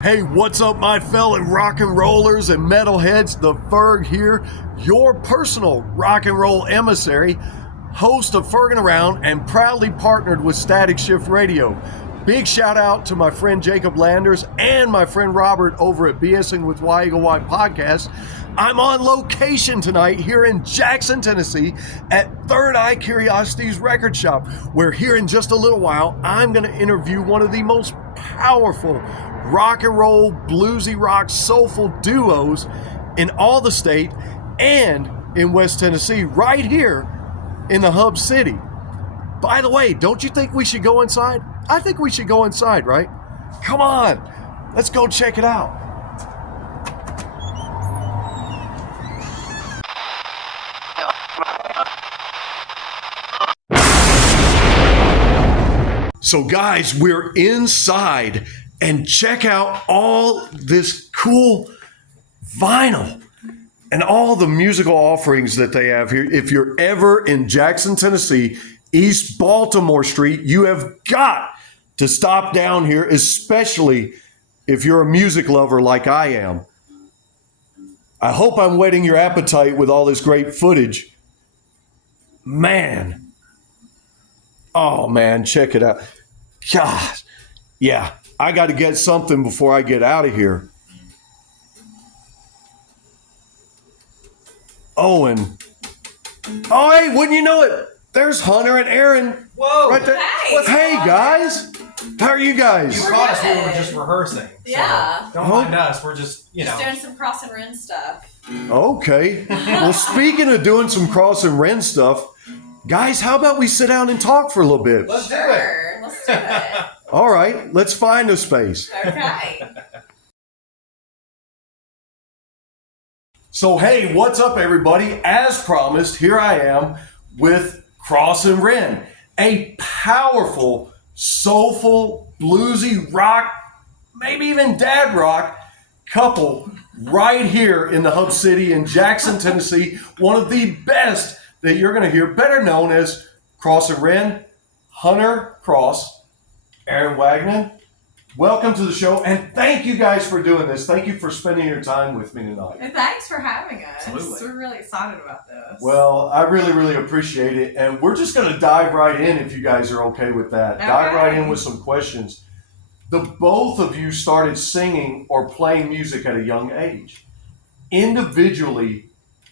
Hey, what's up, my fellow rock and rollers and metalheads? The Ferg here, your personal rock and roll emissary, host of Fergin' Around, and proudly partnered with Static Shift Radio. Big shout out to my friend Jacob Landers and my friend Robert over at ingWithY-Eagle-Y podcast. I'm on location tonight here in Jackson, Tennessee at Third Eye Curiosities record shop, where here in just a little while, I'm going to interview one of the most powerful rock and roll, bluesy rock, soulful duos in all the state and in West Tennessee, right here in the hub city. By the way, don't you think we should go inside? I think we should go inside, right? Come on, let's go check it out. So guys, we're inside, and check out all this cool vinyl and all the musical offerings that they have here. If you're ever in Jackson, Tennessee, East Baltimore Street, you have got to stop down here, especially if you're a music lover like I am. I hope I'm whetting your appetite with all this great footage. Man. Oh man, check it out. God. Yeah, I got to get something before I get out of here. Oh, hey, wouldn't you know it? There's Hunter and Aaron. Whoa. Right there. Hey, guys. How are you guys? You caught us when we were just rehearsing. Yeah. So don't mind us. We're just, Just doing some cross and Wren stuff. Okay. Well, speaking of doing some cross and Wren stuff, guys, how about we sit down and talk for a little bit? Let's do it. Sure. Let's do it. All right. Let's find a space. Okay. So, hey, what's up, everybody? As promised, here I am with Cross and Wren, a powerful, soulful, bluesy rock, maybe even dad rock couple right here in the hub city in Jackson, Tennessee. One of the best that you're going to hear, better known as Cross and Wren, Hunter Cross, Aaron Wagner. Welcome to the show, and thank you guys for doing this. Thank you for spending your time with me tonight. And thanks for having us. Absolutely. We're really excited about this. Well, I really, really appreciate it, and we're just going to dive right in if you guys are okay with that. Okay. Dive right in with some questions. The both of you started singing or playing music at a young age. Individually,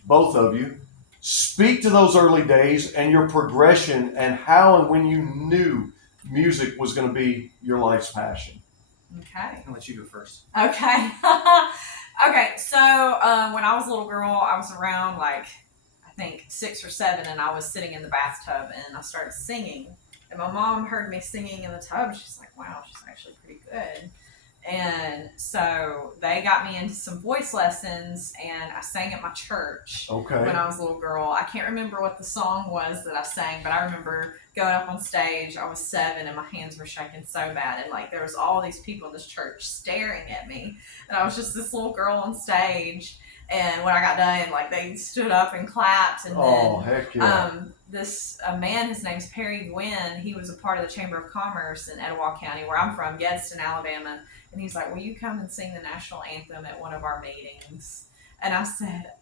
both of you, speak to those early days and your progression and how and when you knew music was going to be your life's passion. Okay. I'll let you go first. Okay. Okay, so when I was a little girl, I was around I think 6 or 7, and I was sitting in the bathtub and I started singing. And my mom heard me singing in the tub. She's like, wow, she's actually pretty good. And so they got me into some voice lessons, and I sang at my church Okay. when I was a little girl. I can't remember what the song was that I sang, but I remember going up on stage. I was 7 and my hands were shaking so bad, and there was all these people in this church staring at me, and I was just this little girl on stage. And when I got done, they stood up and clapped, and Oh, then heck yeah. this man, his name's Perry Wren, he was a part of the Chamber of Commerce in Etowah County, where I'm from, Gadsden, Alabama. And he's like, will you come and sing the national anthem at one of our meetings? And I said,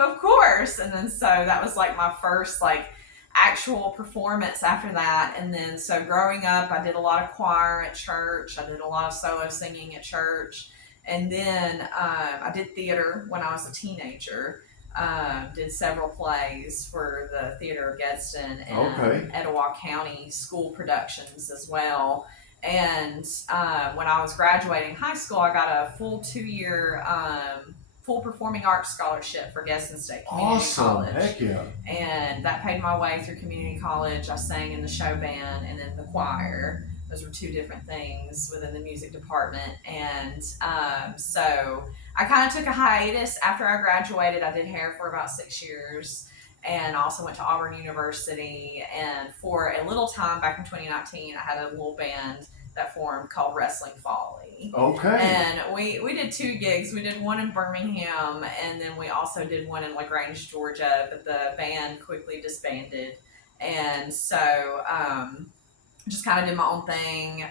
of course. And then so that was my first actual performance after that. And then so growing up, I did a lot of choir at church. I did a lot of solo singing at church. And then I did theater when I was a teenager. Did several plays for the Theater of Gadsden and Etowah County school productions as well. And when I was graduating high school, I got a full 2-year full performing arts scholarship for Gadsden State Community College. Heck yeah. And that paid my way through community college. I sang in the show band and in the choir. Those were 2 different things within the music department. And so I kind of took a hiatus after I graduated. I did hair for about 6 years, and also went to Auburn University. And for a little time back in 2019, I had a little band that formed called Wrestling Folly. Okay. And we did 2 gigs. We did one in Birmingham, and then we also did one in LaGrange, Georgia, but the band quickly disbanded. And so just kind of did my own thing,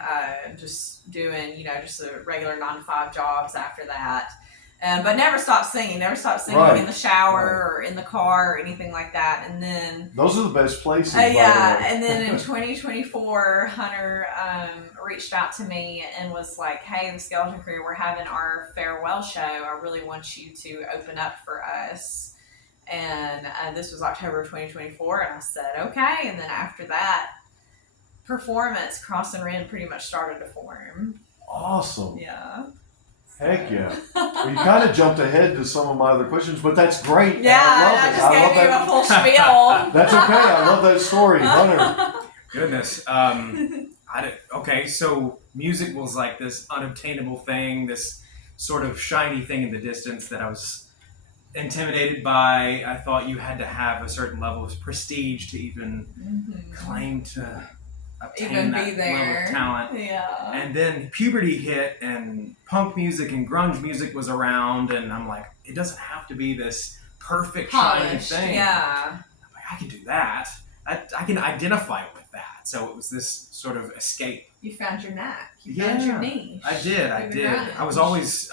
just doing, just a regular 9 to 5 jobs after that. But never stopped singing. Never stopped singing Right. in the shower or in the car or anything like that. And then those are the best places. By yeah. the way. And then in 2024, Hunter reached out to me and was like, "Hey, the Skeleton Crew, we're having our farewell show. I really want you to open up for us." And this was October 2024, and I said, "Okay." And then after that, performance, Cross and Wren pretty much started to form. Awesome. Yeah. Heck yeah. Well, you kind of jumped ahead to some of my other questions, but that's great. Yeah, I just gave you a full spiel. That's okay. I love that story, Hunter. Goodness. Okay, so music was like this unobtainable thing, this sort of shiny thing in the distance that I was intimidated by. I thought you had to have a certain level of prestige to even claim to obtain Even that be there. level of talent. Yeah. And then puberty hit, and punk music and grunge music was around, and I'm like, it doesn't have to be this perfect shiny Polished, thing. yeah. I'm like, I can do that. I can identify with that. So it was this sort of escape. You found your knack. You found your niche. I did. I was always,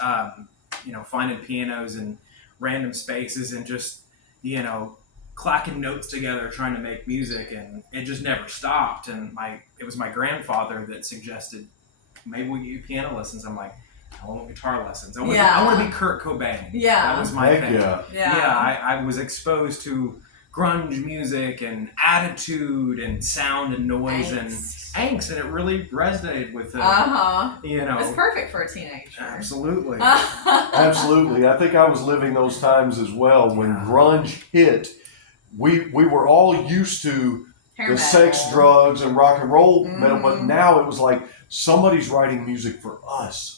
finding pianos in random spaces and just, clacking notes together, trying to make music, and it just never stopped. And it was my grandfather that suggested, maybe we get you piano lessons. I'm like, I want guitar lessons. I want to be Kurt Cobain. Yeah. That was my thing. Yeah. I was exposed to grunge music and attitude and sound and noise and angst, and it really resonated with It's perfect for a teenager. Absolutely. Absolutely. I think I was living those times as well when grunge hit. We were all used to Hair the metal. sex, drugs, and rock and roll metal, but now it was like somebody's writing music for us.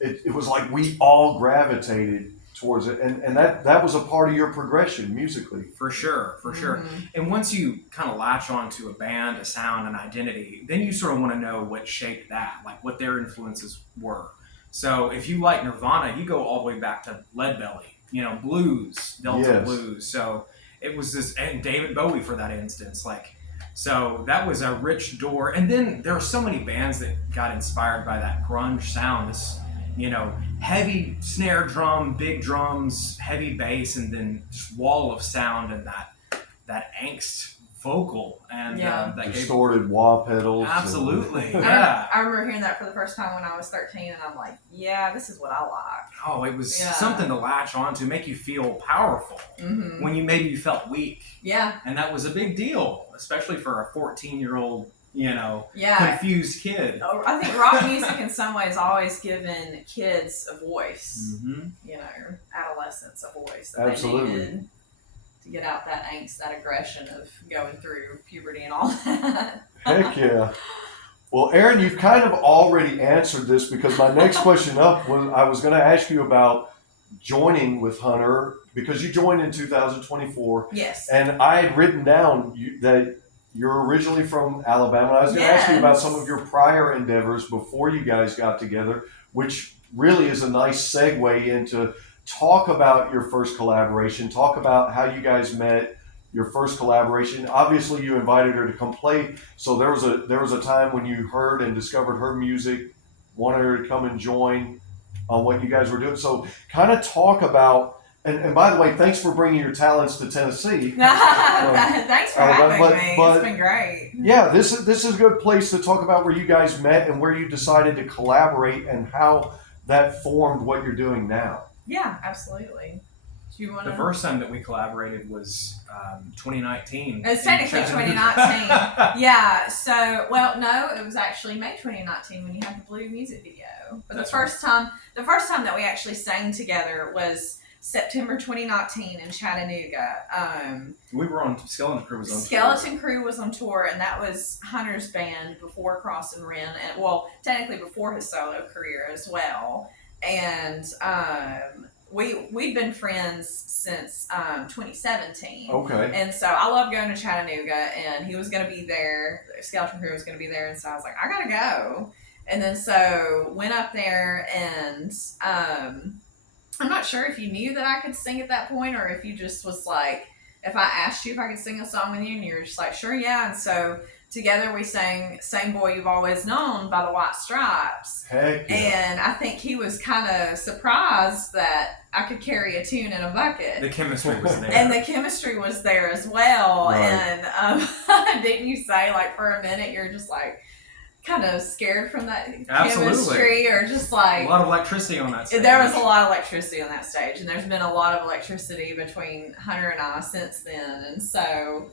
It was like we all gravitated towards it, and that was a part of your progression musically. For sure. And once you kind of latch onto a band, a sound, an identity, then you sort of want to know what shaped that, like what their influences were. So if you like Nirvana, you go all the way back to Leadbelly, blues, Delta blues. So it was this, and David Bowie for that instance, so that was a rich door. And then there are so many bands that got inspired by that grunge sound, this, heavy snare drum, big drums, heavy bass, and then just wall of sound and that angst vocal and that distorted wah pedals. Absolutely, yeah. I remember hearing that for the first time when I was 13, and I'm like, yeah, this is what I like. Oh, it was something to latch on to, make you feel powerful when you felt weak. Yeah. And that was a big deal, especially for a 14-year-old, confused kid. I think rock music in some ways always given kids a voice, adolescents a voice that they needed to get out that angst, that aggression of going through puberty and all that. Heck yeah. Well, Aaron, you've kind of already answered this because my next question up was I was going to ask you about joining with Hunter because you joined in 2024. Yes. And I had written down that you're originally from Alabama. And I was going to ask you about some of your prior endeavors before you guys got together, which really is a nice segue into talk about your first collaboration, talk about how you guys met, your first collaboration. Obviously, you invited her to come play, so there was a time when you heard and discovered her music, wanted her to come and join on what you guys were doing. So kind of talk about, and by the way, thanks for bringing your talents to Tennessee. Thanks for having me. It's been great. Yeah, this is a good place to talk about where you guys met and where you decided to collaborate and how that formed what you're doing now. Yeah, absolutely. The first time that we collaborated was 2019. It's technically 2019. Yeah. So, no, it was actually May 2019 when you had the Blue music video. But the first time that we actually sang together was September 2019 in Chattanooga. We were on Skeleton Crew was on Skeleton Crew was on tour, and that was Hunter's band before Cross and Wren, and technically before his solo career as well. And we'd been friends since 2017. Okay. And so I love going to Chattanooga, and he was going to be there. Skeleton Crew was going to be there, and so I was like, I gotta go. And then so went up there, and I'm not sure if you knew that I could sing at that point, or if you just was like, if I asked you if I could sing a song with you, and you were just like, sure, yeah. And so together we sang Same Boy You've Always Known by the White Stripes. Heck yeah. And I think he was kind of surprised that I could carry a tune in a bucket. The chemistry was there. And the chemistry was there as well. Right. And didn't you say, like, for a minute, you're just like kind of scared from that chemistry, or just like a lot of electricity on that stage. There was a lot of electricity on that stage, and there's been a lot of electricity between Hunter and I since then. And so,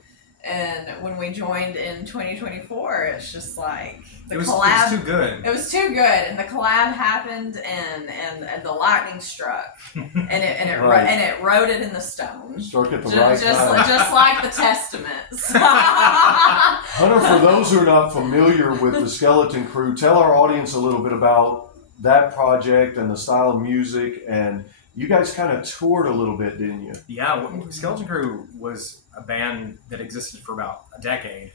and when we joined in 2024, it's just like the collab. It was too good. It was too good, and the collab happened, and the lightning struck, and it wrote it in the stone. Struck at the right time. Just like the Testaments. Hunter, for those who are not familiar with the Skeleton Crew, tell our audience a little bit about that project and the style of music. And you guys kind of toured a little bit, didn't you? Yeah, Skeleton Crew was a band that existed for about a decade,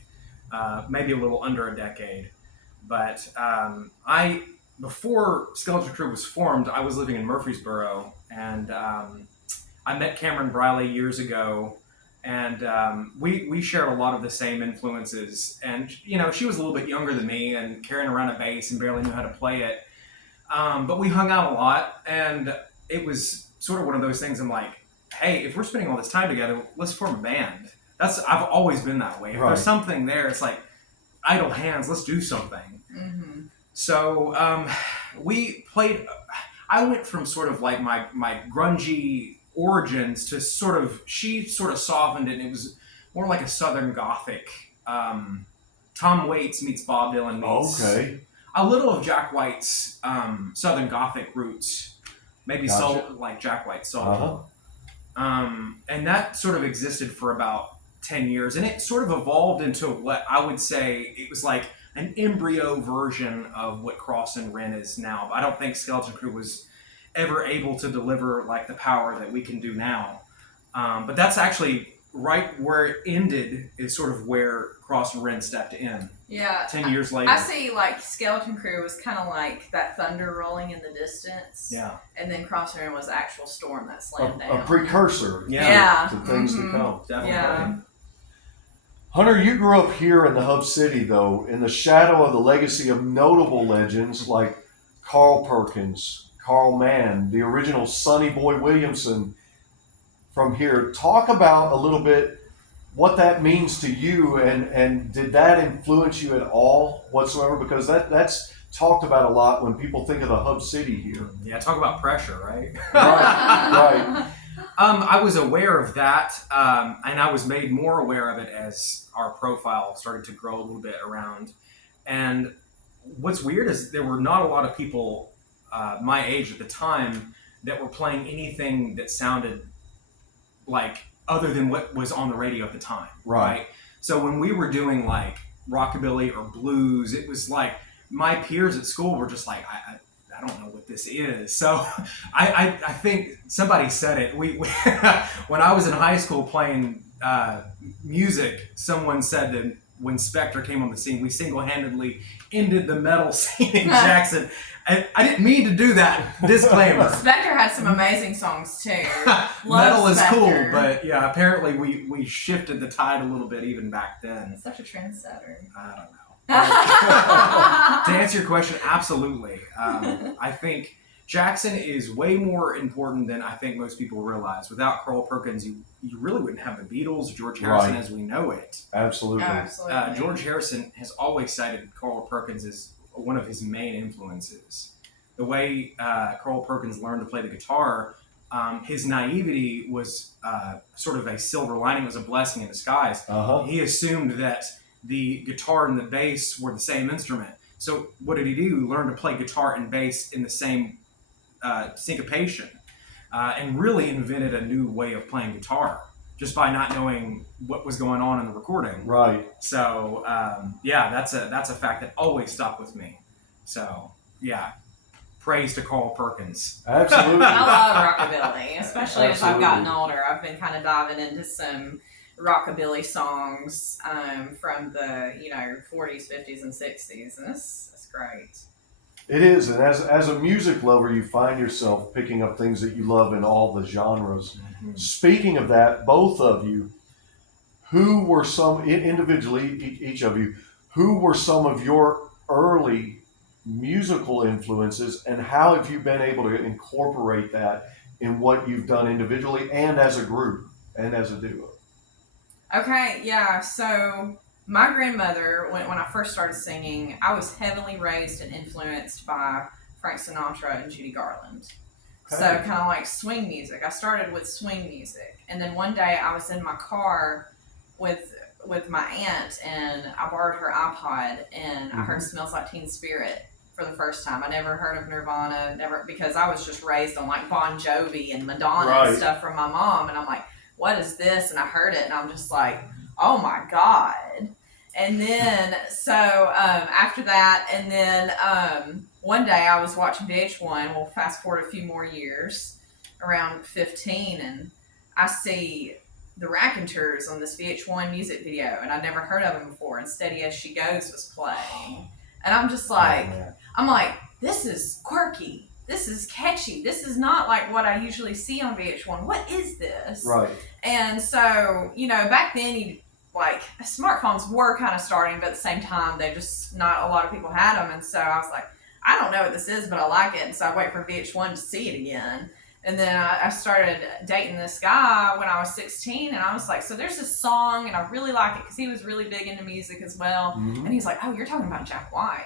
maybe a little under a decade. But before Skeleton Crew was formed, I was living in Murfreesboro, and I met Cameron Briley years ago, and we shared a lot of the same influences. And she was a little bit younger than me and carrying around a bass and barely knew how to play it. But we hung out a lot, and it was sort of one of those things. I'm like, hey, if we're spending all this time together, let's form a band. I've always been that way. If there's something there, it's like idle hands. Let's do something. Mm-hmm. So we played. I went from sort of like my grungy origins to she sort of softened it, and it was more like a Southern Gothic. Tom Waits meets Bob Dylan meets a little of Jack White's Southern Gothic roots, maybe soul, like Jack White's soul. And that sort of existed for about 10 years, and it sort of evolved into what I would say it was like an embryo version of what Cross and Wren is now. I don't think Skeleton Crew was ever able to deliver like the power that we can do now. But that's actually right where it ended is sort of where Cross and Wren stepped in. Yeah. 10 years later. I see like Skeleton Crew was kind of like that thunder rolling in the distance. Yeah. And then Cross and Wren was the actual storm that slammed down. A precursor to things to come. Definitely. Yeah. Hunter, you grew up here in the Hub City, though, in the shadow of the legacy of notable legends like Carl Perkins, Carl Mann, the original Sonny Boy Williamson from here. Talk about a little bit what that means to you, and did that influence you at all whatsoever? Because that's talked about a lot when people think of the Hub City here. Yeah, talk about pressure, right? Right. I was aware of that, and I was made more aware of it as our profile started to grow a little bit around. And what's weird is there were not a lot of people my age at the time that were playing anything that sounded like other than what was on the radio at the time. Right? So when we were doing like rockabilly or blues, it was like my peers at school were just like, I don't know what this is. So I think somebody said it. We when I was in high school playing music, someone said that when Spectre came on the scene, we single-handedly ended the metal scene in Jackson. And I didn't mean to do that. Disclaimer. Spectre had some amazing songs too. Metal is cool, but yeah, apparently we shifted the tide a little bit even back then. Such a trendsetter. I don't know. To answer your question, absolutely. I think Jackson is way more important than I think most people realize. Without Carl Perkins, you really wouldn't have the Beatles, George Harrison as we know it. Absolutely. Oh, absolutely. George Harrison has always cited Carl Perkins as one of his main influences. The way Carl Perkins learned to play the guitar, his naivety was sort of a silver lining. It was a blessing in disguise. He assumed that the guitar and the bass were the same instrument. So what did he do? He learned to play guitar and bass in the same syncopation, and really invented a new way of playing guitar just by not knowing what was going on in the recording. Right. So that's a fact that always stuck with me. So yeah, praise to Carl Perkins. Absolutely. I love rockabilly, especially as I've gotten older. I've been kind of diving into some rockabilly songs from the 40s, 50s, and 60s, and it's great. It is, and as a music lover, you find yourself picking up things that you love in all the genres. Mm-hmm. Speaking of that, both of you, who were some individually, each of you, who were some of your early musical influences, and how have you been able to incorporate that in what you've done individually and as a group and as a duo? Okay, yeah. So my grandmother, when I first started singing, I was heavily raised and influenced by Frank Sinatra and Judy Garland. Okay. So kind of like swing music. I started with swing music, and then one day I was in my car with my aunt, and I borrowed her iPod, and I heard "Smells Like Teen Spirit" for the first time. I never heard of Nirvana, never, because I was just raised on like Bon Jovi and Madonna and stuff from my mom, and I'm like, what is this? And I heard it, and I'm just like, oh my God. And then, so after that, and then one day I was watching VH1, we'll fast forward a few more years, around 15, and I see the Rockandrolls on this VH1 music video, and I'd never heard of them before, and Steady As She Goes was playing. And I'm just like, this is quirky. This is catchy. This is not like what I usually see on VH1. What is this? Right. And so, back then, smartphones were kind of starting, but at the same time, not a lot of people had them. And so I was like, I don't know what this is, but I like it. And so I wait for VH1 to see it again. And then I started dating this guy when I was 16, and I was like, so there's this song, and I really like it because he was really big into music as well. And he's like, oh, you're talking about Jack White.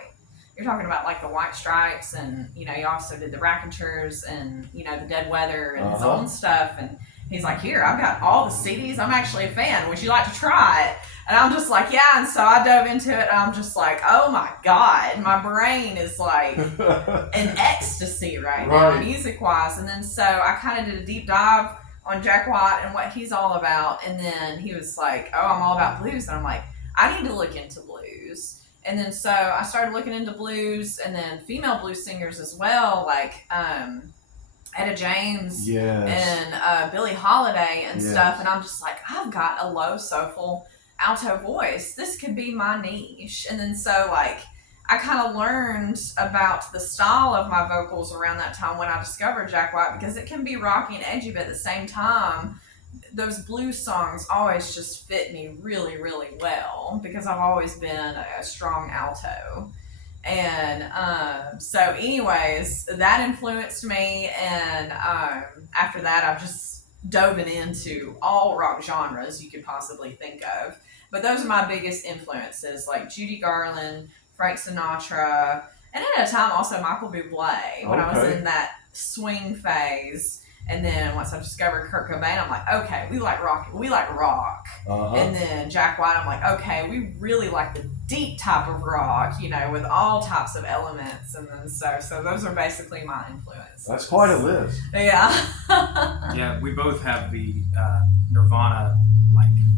You're talking about like the White Stripes, and you also did the Rockandrolls, and the Dead Weather and his own stuff. And he's like, here, I've got all the CDs. I'm actually a fan. Would you like to try it? And I'm just like, yeah. And so I dove into it, and I'm just like, oh my God, my brain is like in ecstasy right now, music-wise. And then so I kind of did a deep dive on Jack White and what he's all about. And then he was like, oh, I'm all about blues. And I'm like, I need to look into blues. And then so I started looking into blues, and then female blues singers as well, like Etta James and Billie Holiday and stuff. And I'm just like, I've got a low, soulful alto voice. This could be my niche. And then so I kind of learned about the style of my vocals around that time when I discovered Jack White, because it can be rocky and edgy, but at the same time, those blues songs always just fit me really, really well, because I've always been a strong alto. And so anyways, that influenced me, and after that I've just dove into all rock genres you could possibly think of. But those are my biggest influences, like Judy Garland, Frank Sinatra, and at a time also Michael Bublé, when I was in that swing phase. And then once I discovered Kurt Cobain, I'm like, okay, we like rock. And then Jack White, I'm like, okay, we really like the deep type of rock, with all types of elements. And then so those are basically my influences. That's quite a list. Yeah. Yeah, we both have the Nirvana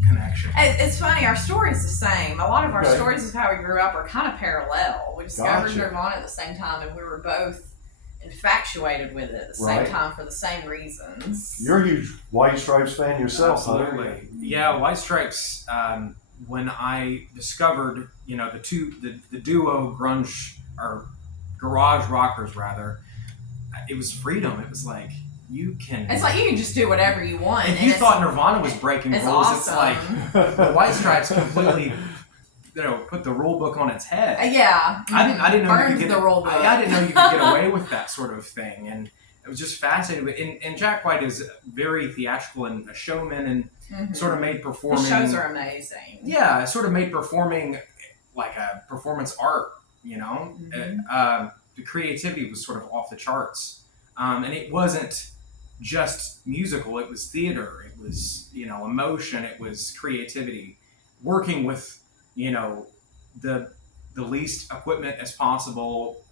connection. It's funny, our story's the same. A lot of our stories of how we grew up are kind of parallel. We discovered Nirvana at the same time, and we were both infatuated with it at the same time for the same reasons. You're a huge White Stripes fan yourself. Absolutely. Huh? Yeah, White Stripes, when I discovered, the duo grunge, or garage rockers rather, it was freedom. It was like, it's like you can just do whatever you want. If you thought Nirvana was breaking rules, awesome. It's like the White Stripes completely put the rule book on its head. Yeah. I didn't know you could get the rule book. I didn't know you could get away with that sort of thing, and it was just fascinating. And Jack White is very theatrical and a showman, and sort of made performing. His shows are amazing. Yeah, sort of made performing like a performance art. The creativity was sort of off the charts, and it wasn't just musical. It was theater. It was emotion. It was creativity. Working with the least equipment as possible.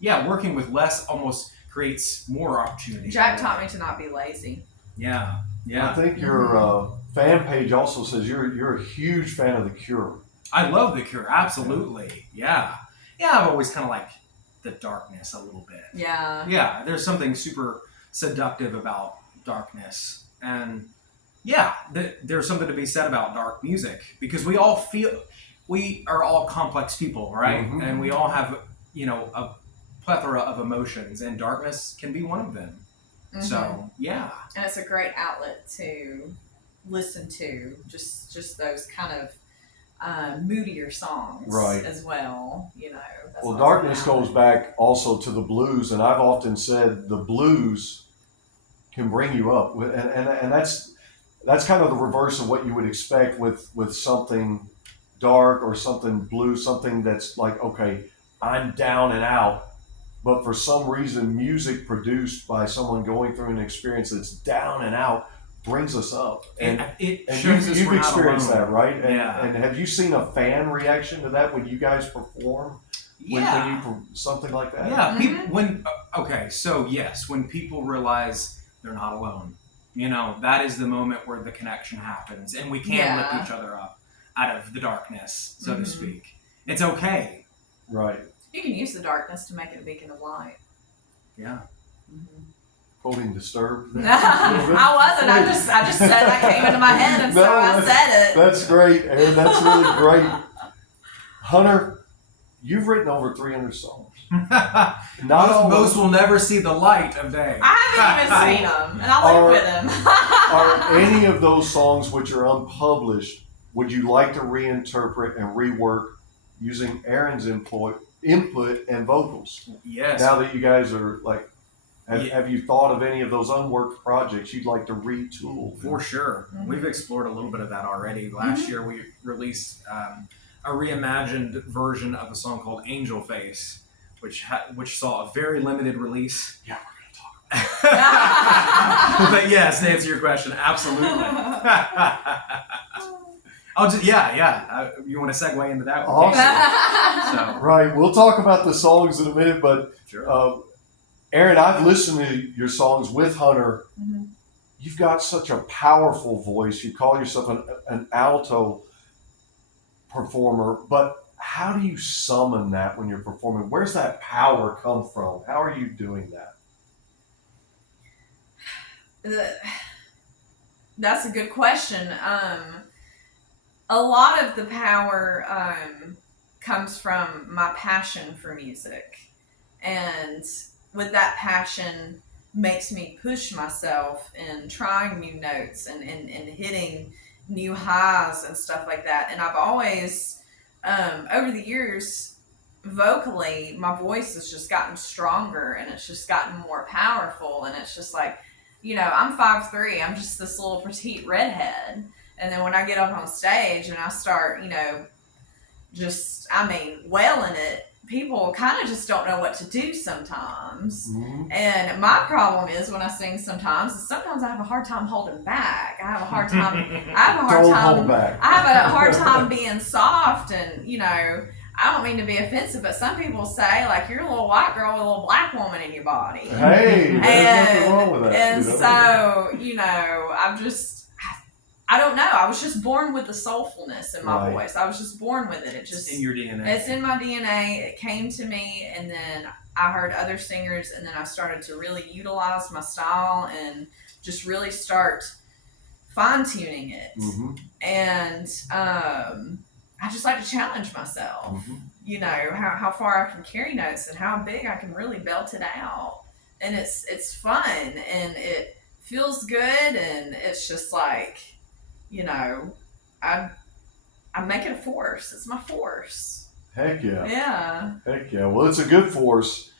Working with less almost creates more opportunity. Jack taught me to not be lazy. Yeah. I think your fan page also says you're a huge fan of The Cure. I love The Cure, absolutely. Yeah. I've always kind of liked the darkness a little bit. Yeah, there's something super seductive about darkness, and there's something to be said about dark music, because we are all complex people, right? And we all have, a plethora of emotions, and darkness can be one of them. So, yeah. And it's a great outlet to listen to, just those kind of moodier songs Right. as well. That's Well, also darkness valid. goes back also to the blues, and I've often said the blues can bring you up, and that's kind of the reverse of what you would expect with something dark or something blue, something that's like, okay, I'm down and out, but for some reason, music produced by someone going through an experience that's down and out brings us up. And shows us you've we're not experienced alone. that, right? And, Yeah. and have you seen a fan reaction to that when you guys perform? Yeah. When you something like that? Yeah, Mhm. so yes, when people realize they're not alone, that is the moment where the connection happens, and we can lift each other up out of the darkness, so to Mhm. speak. It's okay. Right. You can use the darkness to make it a beacon of light. Yeah. Mhm. Quoting Disturbed. there. I wasn't. I just said that came into my head, and so I said it. That's great, Aaron. That's really great. Hunter, you've written over 300 songs. Most will never see the light of day. I haven't even seen them, and I live with them. Are any of those songs which are unpublished, would you like to reinterpret and rework using Aaron's input and vocals? Yes. Now that you guys are like, Yeah. have you thought of any of those unworked projects you'd like to retool? For sure. Mhm. We've explored a little bit of that already. Last year we released a reimagined version of a song called Angel Face, which saw a very limited release. Yeah, we're going to talk. But yes, to answer your question, absolutely. You want to segue into that one? Awesome. Right, we'll talk about the songs in a minute, but Sure. Aaron, I've listened to your songs with Hunter. Mhm. You've got such a powerful voice. You call yourself an alto performer, but how do you summon that when you're performing? Where's that power come from? How are you doing that? That's a good question. A lot of the power comes from my passion for music, and with that passion makes me push myself in trying new notes and hitting new highs and stuff like that. And I've always, over the years, vocally, my voice has just gotten stronger, and it's just gotten more powerful, and it's just like, I'm 5'3", I'm just this little petite redhead. And then when I get up on stage and I start, wailing it, people kind of just don't know what to do sometimes. Mm-hmm. And my problem is when I sing sometimes I have a hard time holding back. I have a hard time Hold back. I have a hard time being soft, and I don't mean to be offensive, but some people say, like, you're a little white girl with a little black woman in your body. Hey, there's nothing wrong with that. And so, I don't know. I was just born with the soulfulness in my voice. I was just born with it. It's in your DNA. It's in my DNA. It came to me, and then I heard other singers, and then I started to really utilize my style and just really start fine-tuning it. Mm-hmm. And I just like to challenge myself. Mm-hmm. How far I can carry notes and how big I can really belt it out. And it's fun, and it feels good, and it's just like, I make it a force. It's my force. Heck yeah. Yeah. Heck yeah. Well, it's a good force.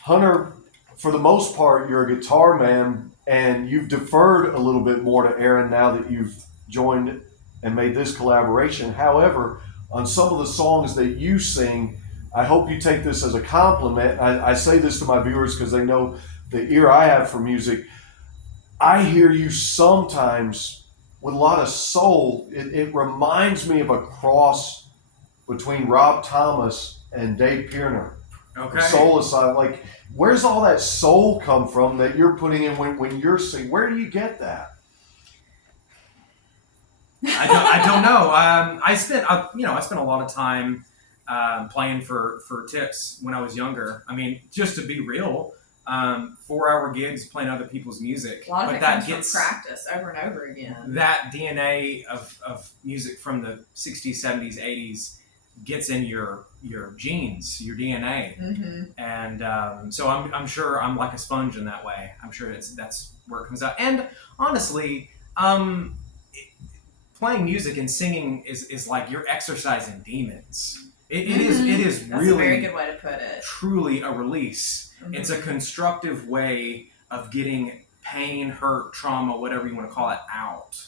Hunter, for the most part, you're a guitar man, and you've deferred a little bit more to Aaron now that you've joined and made this collaboration. However, on some of the songs that you sing, I hope you take this as a compliment. I say this to my viewers because they know the ear I have for music. I hear you sometimes with a lot of soul. It reminds me of a cross between Rob Thomas and Dave Pierner. Okay. The soul aside, like, where's all that soul come from that you're putting in when you're singing? Where do you get that? I don't know. I spent a lot of time playing for tips when I was younger. I mean, just to be real, 4-hour gigs playing other people's music. A lot of but it that comes from practice over and over again. That DNA of music from the 60s, 70s, 80s gets in your genes, your DNA. Mm-hmm. And so I'm sure I'm like a sponge in that way. I'm sure that's where it comes out. And honestly, playing music and singing is like you're exercising demons. It is That's really a very good way to put it. truly a release. It's a constructive way of getting pain, hurt, trauma, whatever you want to call it, out.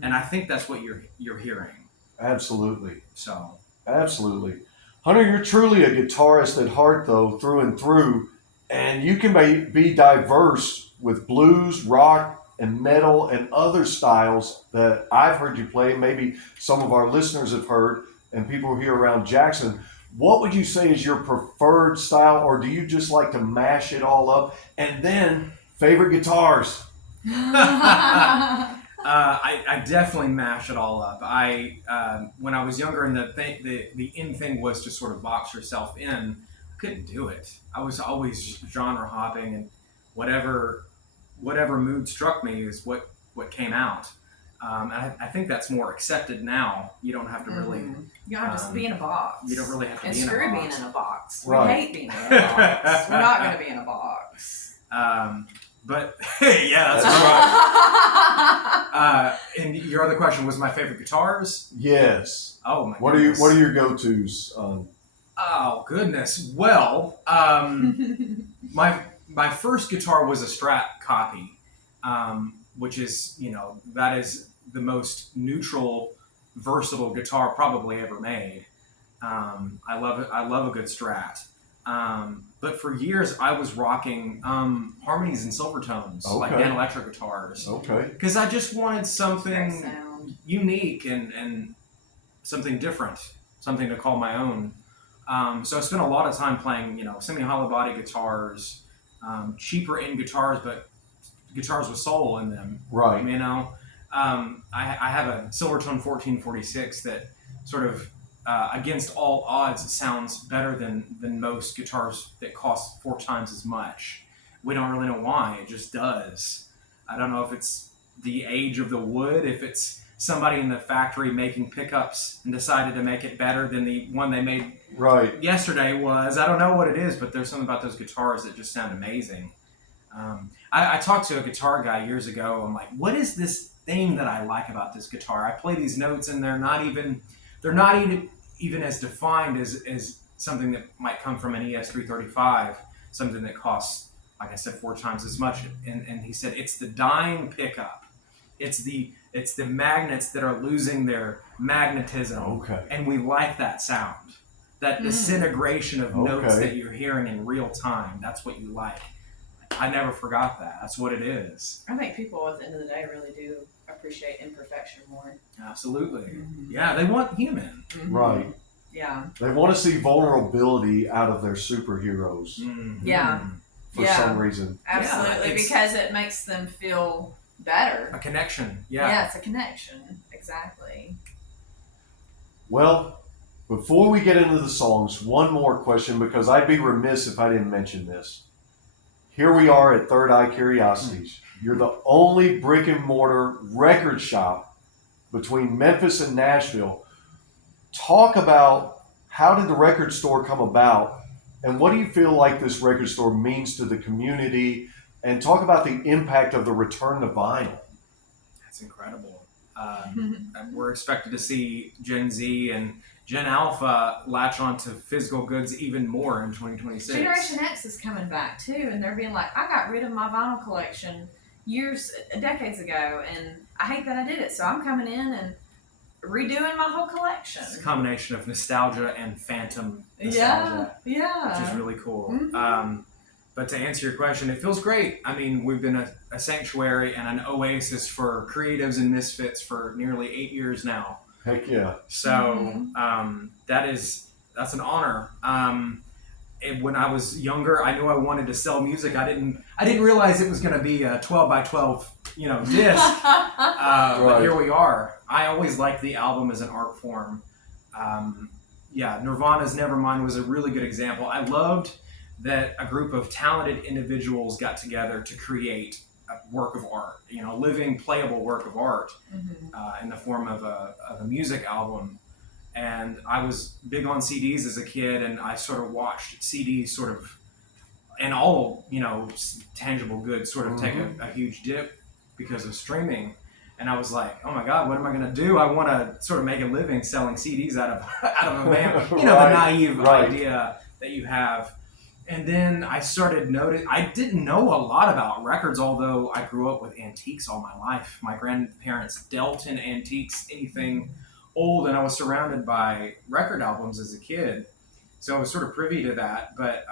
And I think that's what you're hearing. Absolutely. So Absolutely. Hunter, you're truly a guitarist at heart, though, through and through, and you can be diverse with blues, rock, and metal and other styles that I've heard you play, maybe some of our listeners have heard, and people here around Jackson. What would you say is your preferred style, or do you just like to mash it all up? And then, favorite guitars? I definitely mash it all up. When I was younger, and the in thing was to sort of box yourself in, I couldn't do it. I was always genre hopping, and whatever mood struck me is what came out. And I think that's more accepted now. You don't have to really. You don't have to be in a box. You don't really have to and be in a box. screw being in a box. Right. We hate being in a box. We're not going to be in a box. But yeah, that's right. And your other question was my favorite guitars. Yes. Oh my. What goodness. are your go-tos? Oh goodness. Well, my first guitar was a Strat copy, which is that is the most neutral, versatile guitar probably ever made. I love it. I love a good Strat. But for years I was rocking harmonies and silvertones, like Dan Electric guitars. Okay. Because I just wanted something sound. unique and something different, something to call my own. So I spent a lot of time playing, semi-hollow body guitars, cheaper end guitars, but guitars with soul in them. Right. I have a Silvertone 1446 that sort of, against all odds, it sounds better than most guitars that cost 4 times as much. We don't really know why. It just does. I don't know if it's the age of the wood, if it's somebody in the factory making pickups and decided to make it better than the one they made yesterday was. I don't know what it is, but there's something about those guitars that just sound amazing. I talked to a guitar guy years ago. I'm like, what is this thing that I like about this guitar? I play these notes and they're not even as defined as something that might come from an ES335, something that costs, like I said, 4 times as much. And he said, it's the dying pickup. It's the magnets that are losing their magnetism. Okay. And we like that sound. That disintegration of notes that you're hearing in real time. That's what you like. I never forgot that. That's what it is. I think people at the end of the day really do appreciate imperfection more. Absolutely. Yeah, they want human. Right. Yeah. They want to see vulnerability out of their superheroes. Yeah. For some reason. Absolutely, because it makes them feel better. A connection. Yeah. Yeah, it's a connection. Exactly. Well, before we get into the songs, one more question, because I'd be remiss if I didn't mention this. Here we are at Third Eye Curiosities. You're the only brick and mortar record shop between Memphis and Nashville. Talk about, how did the record store come about, and what do you feel like this record store means to the community, and talk about the impact of the return to vinyl. That's incredible. We're expected to see Gen Z and Gen Alpha latch on to physical goods even more in 2026. Generation X is coming back too, and they're being like, I got rid of my vinyl collection decades ago, and I hate that I did it, so I'm coming in and redoing my whole collection. It's a combination of nostalgia and phantom nostalgia. Yeah. Which is really cool. But to answer your question, it feels great. I mean, we've been a sanctuary and an oasis for creatives and misfits for nearly 8 years now. Heck yeah. So that's an honor. And when I was younger, I knew I wanted to sell music. I didn't realize it was going to be a 12 by 12, disc. But here we are. I always liked the album as an art form. Nirvana's Nevermind was a really good example. I loved that a group of talented individuals got together to create a work of art, living, playable work of art in the form of a music album. And I was big on CDs as a kid, and I sort of watched CDs and all, tangible goods take a huge dip because of streaming. And I was like, oh my God, what am I going to do? I want to sort of make a living selling CDs out of a van. You know, the naive idea that you have. And then I started noticing, I didn't know a lot about records, although I grew up with antiques all my life. My grandparents dealt in antiques, anything old, and I was surrounded by record albums as a kid. So I was sort of privy to that. But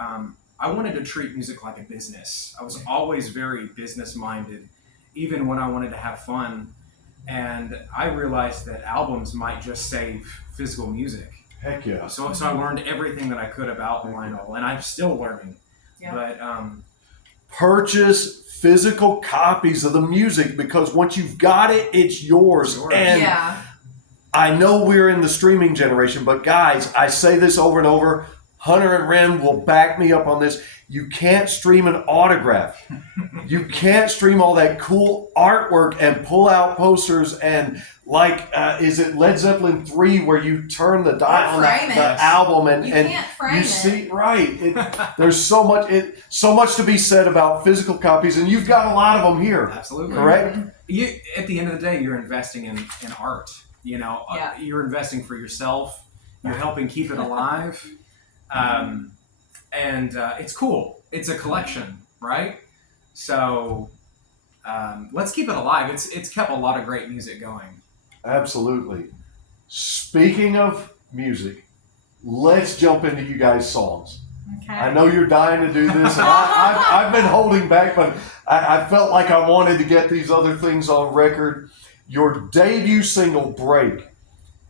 I wanted to treat music like a business. I was always very business-minded, even when I wanted to have fun. And I realized that albums might just save physical music. Heck yeah. So I learned everything that I could about vinyl, and I'm still learning. Yeah. But purchase physical copies of the music, because once you've got it, it's yours. And yeah. I know we're in the streaming generation, but guys, I say this over and over. Hunter and Wren will back me up on this. You can't stream an autograph. You can't stream all that cool artwork and pull out posters and is it Led Zeppelin 3 where you turn the dial on the album and can't frame you see there's so much to be said about physical copies, and you've got a lot of them here. Absolutely. Correct? You, at the end of the day, you're investing in art. You know, you're investing for yourself. You're helping keep it alive. And it's cool. It's a collection, right? So let's keep it alive. It's kept a lot of great music going. Absolutely. Speaking of music, let's jump into you guys' songs. Okay. I know you're dying to do this, and I've been holding back, but I felt like I wanted to get these other things on record. Your debut single, Break,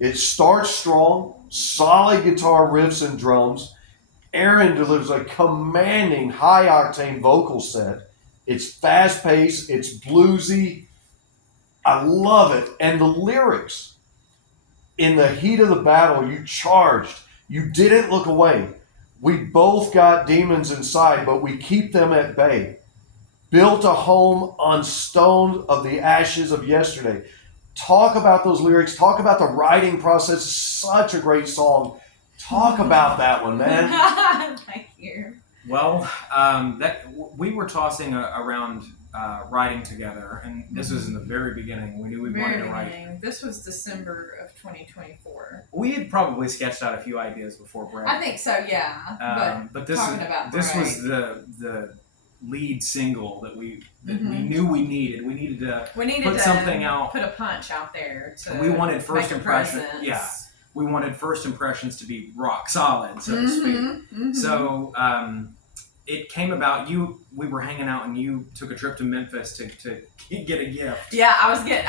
it starts strong, solid guitar riffs and drums. Aaron delivers a commanding, high-octane vocal set. It's fast-paced, it's bluesy. I love it. And the lyrics, in the heat of the battle, you charged. You didn't look away. We both got demons inside, but we keep them at bay. Built a home on stones of the ashes of yesterday. Talk about those lyrics. Talk about the writing process. Such a great song. Talk about that one, man. Thank you. Well, we were tossing around writing together, and this was in the very beginning. We knew we wanted to write. This was December of 2024. We had probably sketched out a few ideas before Break. I think so, yeah. But this was the lead single that we knew we needed. We needed to put something out, put a punch out there. We wanted first impressions. Presence. Yeah. We wanted first impressions to be rock solid, so to speak. Mm-hmm. So it came about. We were hanging out, and you took a trip to Memphis to get a gift. Yeah, I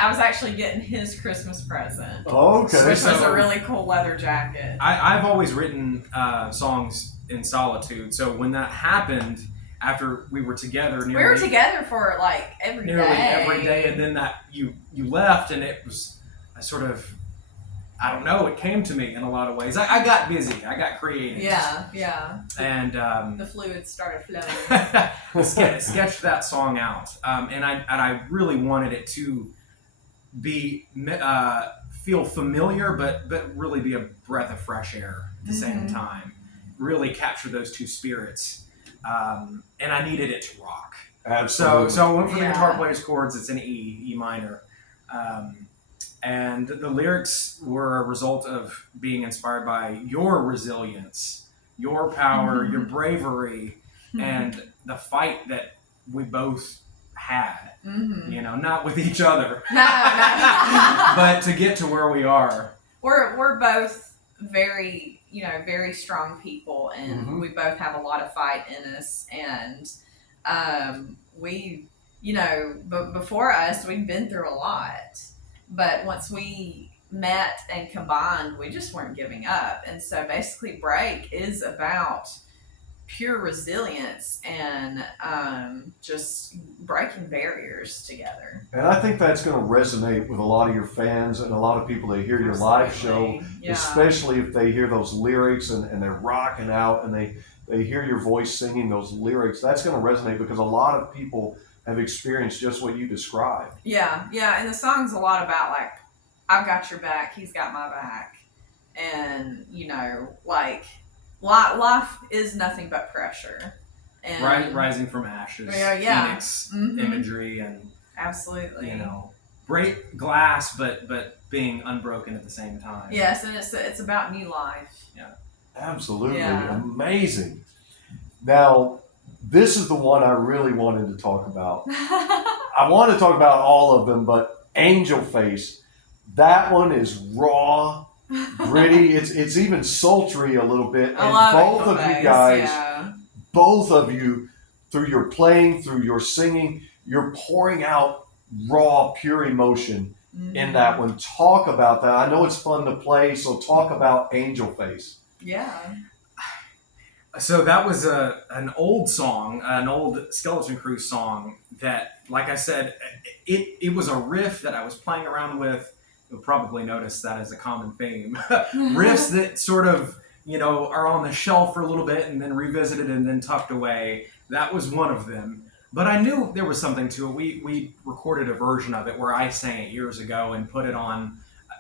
was actually getting his Christmas present. Oh, okay. Which was a really cool leather jacket. I've always written songs in solitude, so when that happened, after we were together, we were together for like nearly every day, and then that you left, and it was a sort of. I don't know. It came to me in a lot of ways. I got busy. I got creative. Yeah. And the fluids started flowing. Sketched that song out, and I really wanted it to be feel familiar, but really be a breath of fresh air at the same time. Really capture those two spirits, and I needed it to rock. Absolutely. So I went for the guitar player's chords. It's an E minor. And the lyrics were a result of being inspired by your resilience, your power, your bravery, and the fight that we both had. You know, not with each other, but to get to where we are. We're both very strong people, and we both have a lot of fight in us. And but before us, we've been through a lot. But once we met and combined, we just weren't giving up. And so basically Break is about pure resilience and just breaking barriers together. And I think that's going to resonate with a lot of your fans and a lot of people that hear your live show, especially if they hear those lyrics and they're rocking out and they hear your voice singing those lyrics. That's going to resonate because a lot of people have experienced just what you described. Yeah, and the song's a lot about like, I've got your back, he's got my back, and life is nothing but pressure. And rising from ashes, Phoenix imagery, and absolutely, break glass, but being unbroken at the same time. Yes, and it's about new life. Absolutely. Yeah. Amazing. Now, this is the one I really wanted to talk about. I want to talk about all of them, but Angel Face, that one is raw, gritty. It's even sultry a little bit. And I love both Angel of you Face, guys, yeah. both of you, through your playing, through your singing, you're pouring out raw, pure emotion in that one. Talk about that. I know it's fun to play, so talk about Angel Face. Yeah. So that was an old song, an old Skeleton Crew song that, like I said, it was a riff that I was playing around with. You'll probably notice that as a common theme. Riffs that sort of, are on the shelf for a little bit and then revisited and then tucked away. That was one of them. But I knew there was something to it. We recorded a version of it where I sang it years ago and put it on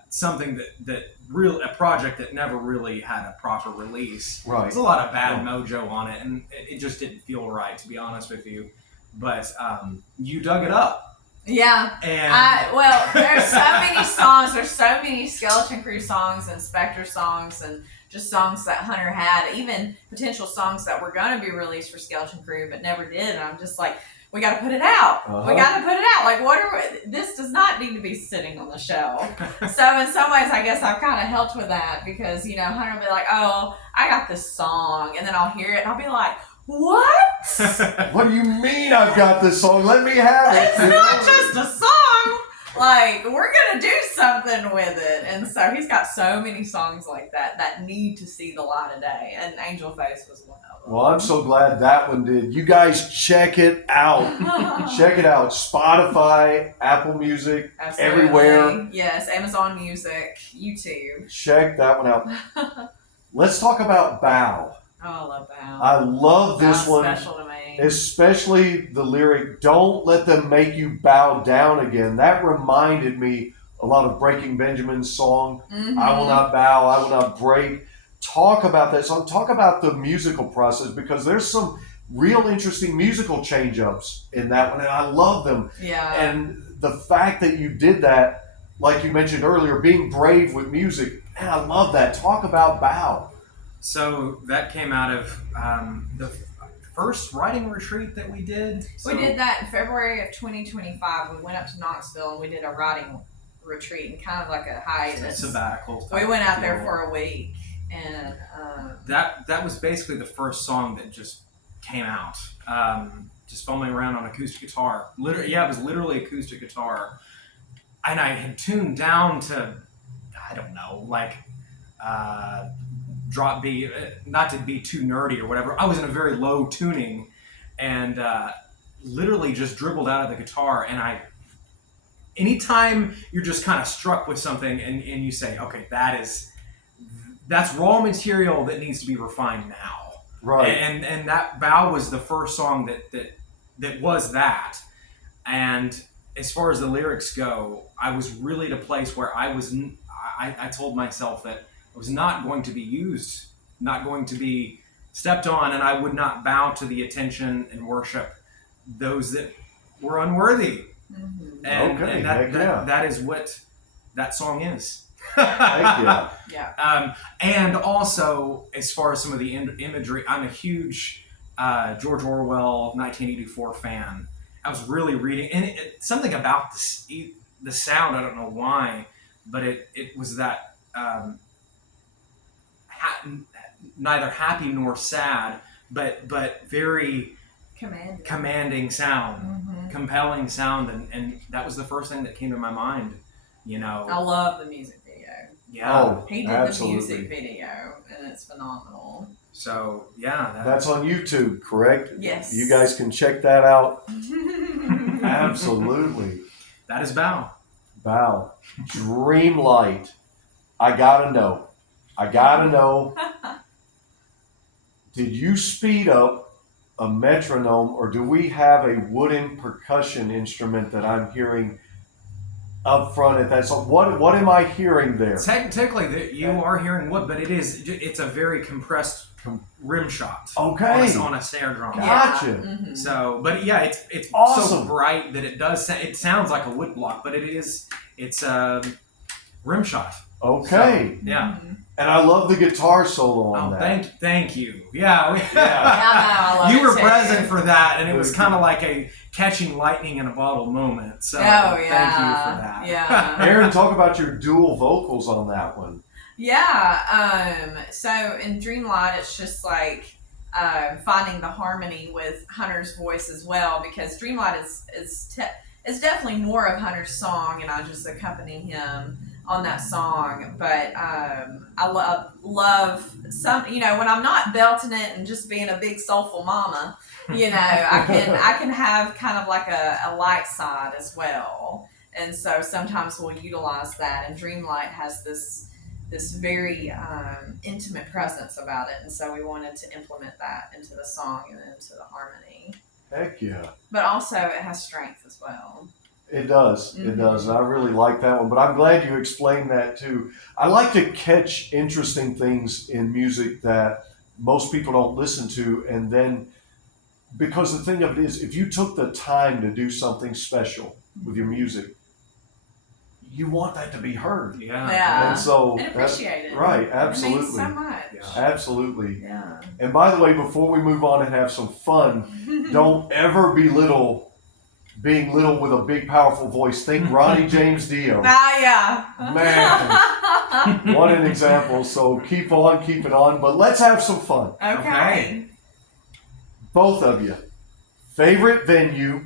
something a project that never really had a proper release. Right. There's a lot of bad mojo on it, and it just didn't feel right, to be honest with you. But you dug it up. Yeah. And there's so many songs. There's so many Skeleton Crew songs and Spectre songs and just songs that Hunter had, even potential songs that were going to be released for Skeleton Crew but never did. And I'm just like, we got to put it out. We got to put it out. Like, this does not need to be sitting on the shelf. So in some ways, I guess I've kind of helped with that because, Hunter will be like, oh, I got this song. And then I'll hear it and I'll be like, what? What do you mean I've got this song? Let me have it. It's not just a song. Like, we're going to do something with it. And so he's got so many songs like that need to see the light of day. And Angel Face was one of them. Well, I'm so glad that one did. You guys check it out. Check it out. Spotify, Apple Music, Absolutely. everywhere. Yes, Amazon Music, YouTube. Check that one out. Let's talk about Bow. Oh, I love that. I love this That's one. special to me. Especially the lyric, don't let them make you bow down again. That reminded me a lot of Breaking Benjamin's song, I will not bow, I will not break. Talk about that song. Talk about the musical process because there's some real interesting musical change-ups in that one, and I love them. Yeah. And the fact that you did that, like you mentioned earlier, being brave with music, man, I love that. Talk about Bow. So that came out of the first writing retreat that we did. We did that in February of 2025. We went up to Knoxville and we did a writing retreat and kind of like a hiatus. Sabbatical. We went out there for a week, and that was basically the first song that just came out. Just fumbling around on acoustic guitar. It was literally acoustic guitar, and I had tuned down to, I don't know, like drop B, not to be too nerdy or whatever. I was in a very low tuning, and literally just dribbled out of the guitar. And anytime you're just kind of struck with something and you say, okay, that's raw material that needs to be refined now. Right. And that Bow was the first song that was that. And as far as the lyrics go, I was really at a place where I told myself that I was not going to be used, not going to be stepped on, and I would not bow to the attention and worship those that were unworthy. mm-hmm. And that is what that song is. Thank you. Yeah. And also, as far as some of the imagery, I'm a huge George Orwell 1984 fan. I was really reading, and something about the sound, I don't know why, but it was that neither happy nor sad, but very commanding sound, compelling sound, and that was the first thing that came to my mind. I love the music video. Yeah. Oh, He did absolutely. the music video, and it's phenomenal. So yeah, That's on YouTube, correct? Yes. You guys can check that out. Absolutely. that is Bow. Bow. Dreamlight. I gotta know. Did you speed up a metronome, or do we have a wooden percussion instrument that I'm hearing up front at that song? What am I hearing there? Technically, you are hearing wood, but it's a very compressed rim shot. Okay. On a snare drum. Gotcha. Mm-hmm. So, but yeah, it's Awesome. so bright that it sounds like a wood block, but it's a rim shot. Okay. So, yeah. Mm-hmm. And I love the guitar solo on that. Thank you. Yeah. I love You it were too. present for that, and it was kind of like a catching lightning in a bottle moment. So thank you for that. Yeah. Aaron, talk about your dual vocals on that one. Yeah. So in Dreamlight, it's just like finding the harmony with Hunter's voice as well, because Dreamlight is definitely more of Hunter's song, and I just accompany him on that song. But I love some, when I'm not belting it and just being a big soulful mama, I can have kind of like a light side as well. And so sometimes we'll utilize that, and Dreamlight has this very intimate presence about it, and so we wanted to implement that into the song and into the harmony. Heck yeah. But also it has strength as well. It does. It does. And I really like that one. But I'm glad you explained that too. I like to catch interesting things in music that most people don't listen to. And then, because the thing of it is, if you took the time to do something special with your music, you want that to be heard. Yeah. And so, and appreciate it. Right. It Absolutely. means so much. Yeah. Absolutely. Yeah. And by the way, before we move on and have some fun, don't ever being little with a big, powerful voice. Think Ronnie James Dio. Yeah. Man, what an example. So keep on keeping on, but let's have some fun. Okay. Both of you. Favorite venue,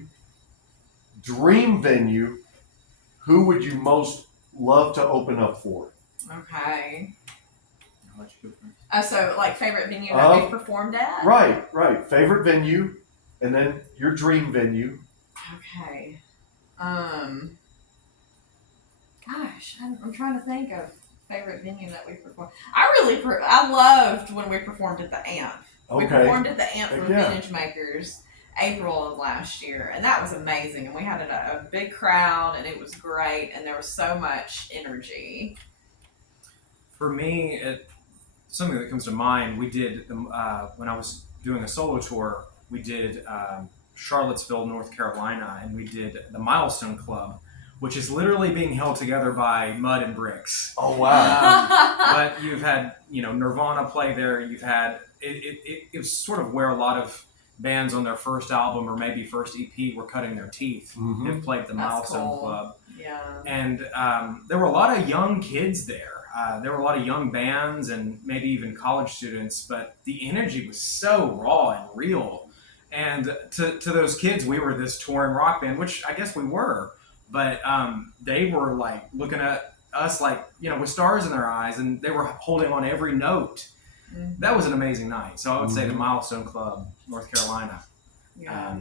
dream venue, who would you most love to open up for? Okay. I'll let you go first. So like favorite venue that we've performed at? Right. Favorite venue, and then your dream venue. Okay. Gosh, I'm trying to think of favorite venue that we performed. I loved when we performed at the Amp. Okay. We performed at the Amp for Yeah. Vintage Makers April of last year, and that was amazing. And we had a big crowd, and it was great, and there was so much energy. For me, something that comes to mind, we did when I was doing a solo tour. We did Charlottesville, North Carolina, and we did the Milestone Club, which is literally being held together by mud and bricks. Oh wow! But you've had Nirvana play there. You've had it's sort of where a lot of bands on their first album or maybe first EP were cutting their teeth. Have played the Milestone cool. Club. Yeah. And there were a lot of young kids there. There were a lot of young bands and maybe even college students, but the energy was so raw and real. And to those kids, we were this touring rock band, which I guess we were, but they were like looking at us like, with stars in their eyes, and they were holding on every note. That was an amazing night. So I would say the Milestone Club, North Carolina. Yeah.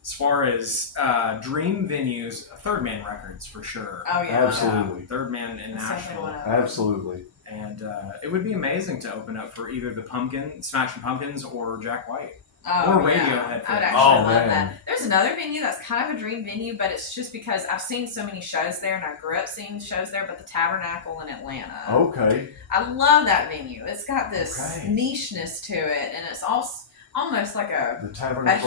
As far as dream venues, Third Man Records for sure. Oh yeah. Absolutely. Third Man in Nashville. Absolutely. And it would be amazing to open up for either the Smashing Pumpkins or Jack White. Oh, or Radiohead. Yeah. I would actually love that. There's another venue that's kind of a dream venue, but it's just because I've seen so many shows there, and I grew up seeing shows there, but the Tabernacle in Atlanta. Okay. I love that venue. It's got this nicheness to it, and it's almost like a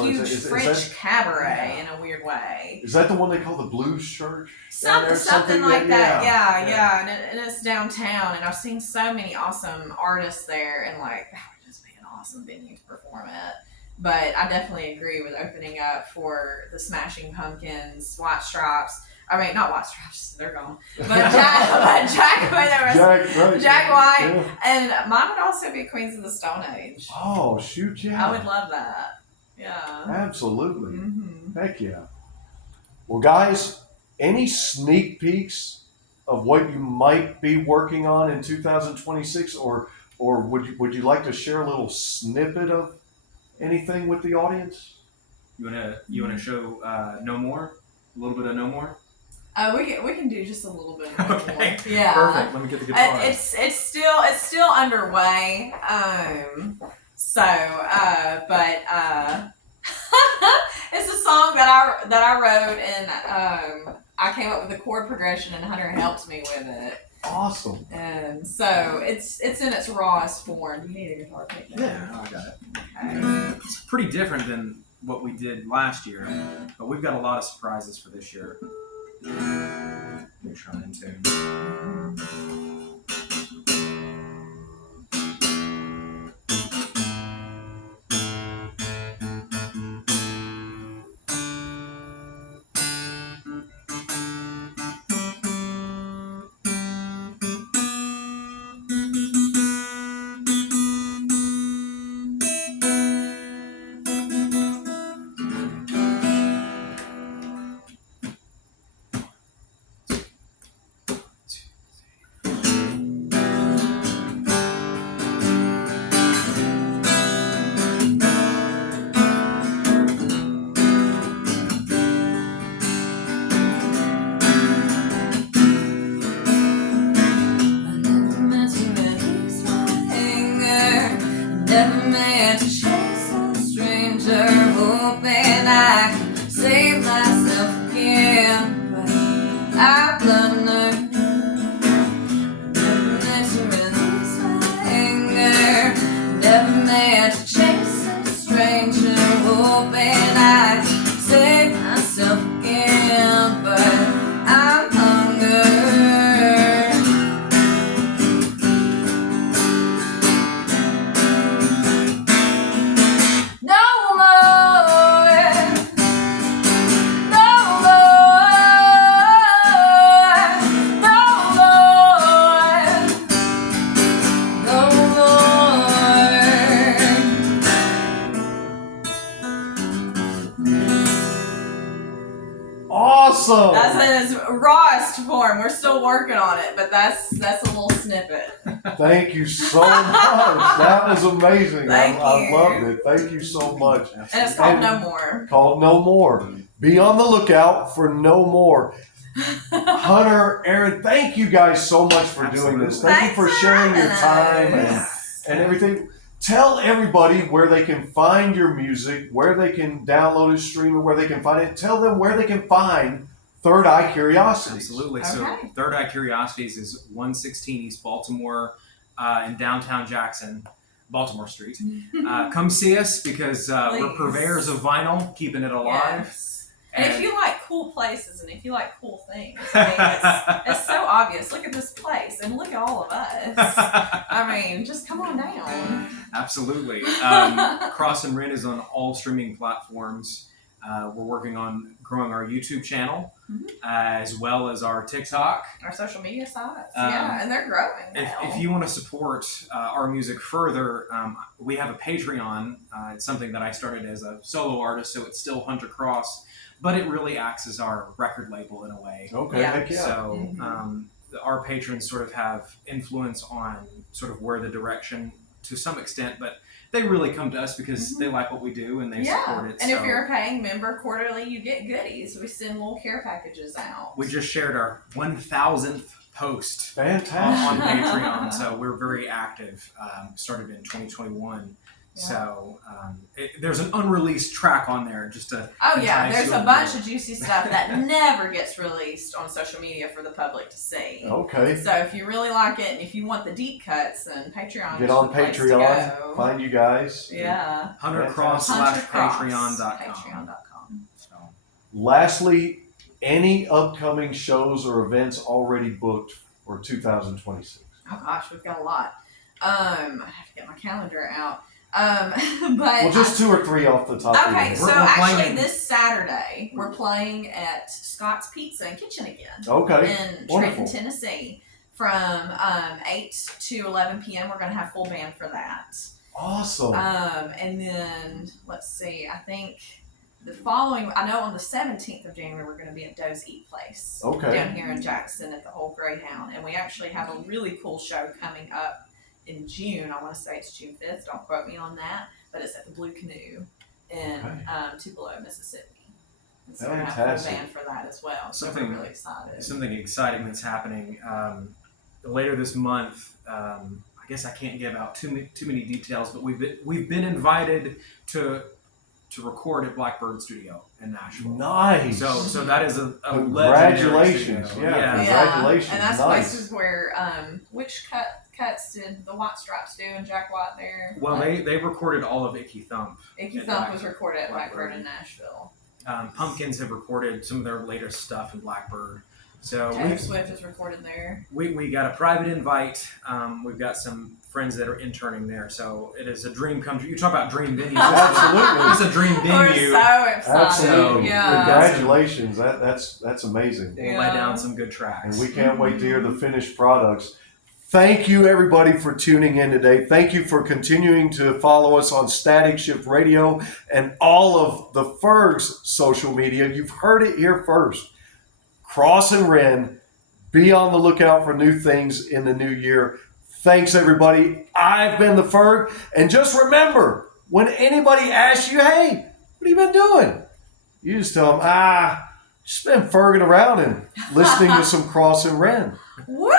huge French cabaret in a weird way. Is that the one they call the Blues Church? Something like that. Yeah. And it's downtown, and I've seen so many awesome artists there, and that would just be an awesome venue to perform at. But I definitely agree with opening up for the Smashing Pumpkins, White Stripes. I mean, not White Stripes, they're gone. But Jack White. Yeah. And mine would also be Queens of the Stone Age. Oh, shoot, yeah. I would love that. Yeah. Absolutely. Heck yeah. Well, guys, any sneak peeks of what you might be working on in 2026? Or would you like to share a little snippet of anything with the audience? You wanna show No More? A little bit of No More? We can do just a little bit more. Okay. Yeah. Perfect. Let me get the guitar. It's still underway. It's a song that I wrote, and I came up with the chord progression, and Hunter helped me with it. Awesome. And so it's in its rawest form. You need a guitar pick. Yeah, I got it. Okay. It's pretty different than what we did last year, but we've got a lot of surprises for this year. We're trying to. Never meant to chase some stranger, hoping I could save myself again. But I blundered. Never meant to release my anger. Never meant to chase some stranger, hoping I could save myself again. But I'm hungry. Awesome. That's in its rawest form. We're still working on it, but that's a little snippet. Thank you so much. That was amazing. Thank I you. loved it. Thank you so much. And it's called No More. Called No More. Be on the lookout for No More. Hunter, Aaron, thank you guys so much for doing this. Thank you for sharing your time and everything. Tell everybody where they can find your music, where they can download it, stream it, where they can find it. Tell them where they can find Third Eye Curiosities. Absolutely. Okay. So Third Eye Curiosities is 116 East Baltimore in downtown Jackson, Baltimore Street. Come see us because we're purveyors of vinyl, keeping it alive. Yes. And if you like cool places and if you like cool things, I mean, it's so obvious. Look at this place and look at all of us. I mean, just come on down. Absolutely. Cross and Wren is on all streaming platforms. We're working on growing our YouTube channel as well as our TikTok. Our social media sites. Yeah, and they're growing now. If you want to support our music further, we have a Patreon. It's something that I started as a solo artist, so it's still Hunter Cross, but it really acts as our record label in a way. Okay, Yeah. heck yeah. So our patrons sort of have influence on sort of where the direction to some extent, but they really come to us because they like what we do and they support it. And if you're a paying member quarterly, you get goodies. We send little care packages out. We just shared our 1,000th post Fantastic. on Patreon, so we're very active. Started in 2021. Yeah. So there's an unreleased track on there just to there's a bunch of juicy stuff that never gets released on social media for the public to see. Okay. So if you really like it and if you want the deep cuts, then Patreon Get is on the place to Patreon. go. Find you guys. Yeah. HunterCross/Patreon.com. Patreon.com. So, Lastly, any upcoming shows or events already booked for 2026? Oh gosh, we've got a lot. I have to get my calendar out. But Well, just 2 or 3 off the top of your okay, head. so We're actually playing- this Saturday we're playing at Scott's Pizza and Kitchen again Okay. in Wonderful. Trenton, Tennessee from 8 to 11 p.m. We're going to have full band for that. Awesome. And then let's see, I think the following, I know on the 17th of January we're going to be at Doe's Eat Place Okay. down here in Jackson at the Old Greyhound, and we actually have a really cool show coming up in June. I want to say it's June 5th. Don't quote me on that, but it's at the Blue Canoe in Tupelo, Mississippi. And so we're going to have a full band for that as well. So we're really excited. Something exciting that's happening later this month. I guess I can't give out too many details, but we've been invited to to record at Blackbird Studio in Nashville. Nice. So that is a Congratulations. legendary studio. Yeah. Congratulations. And that's Nice. places where which cuts did the White Stripes do and Jack White there? Well, they recorded all of Icky Thump. Icky at Thump was Blackbird. recorded at Blackbird in Nashville. Pumpkins have recorded some of their latest stuff in Blackbird. So Taylor Swift is recorded there. we got a private invite. We've got some friends that are interning there. So it is a dream come true. You talk about dream venues. Absolutely. It's a dream venue. We're so excited. Absolutely. Yeah. Congratulations. That's amazing. We'll lay down some good tracks. And we can't wait to hear the finished products. Thank you, everybody, for tuning in today. Thank you for continuing to follow us on Static Shift Radio and all of the Ferg's social media. You've heard it here first. Cross and Wren, be on the lookout for new things in the new year. Thanks, everybody. I've been the Ferg. And just remember, when anybody asks you, hey, what have you been doing? You just tell them, just been ferging around and listening to some Cross and Wren. Woo!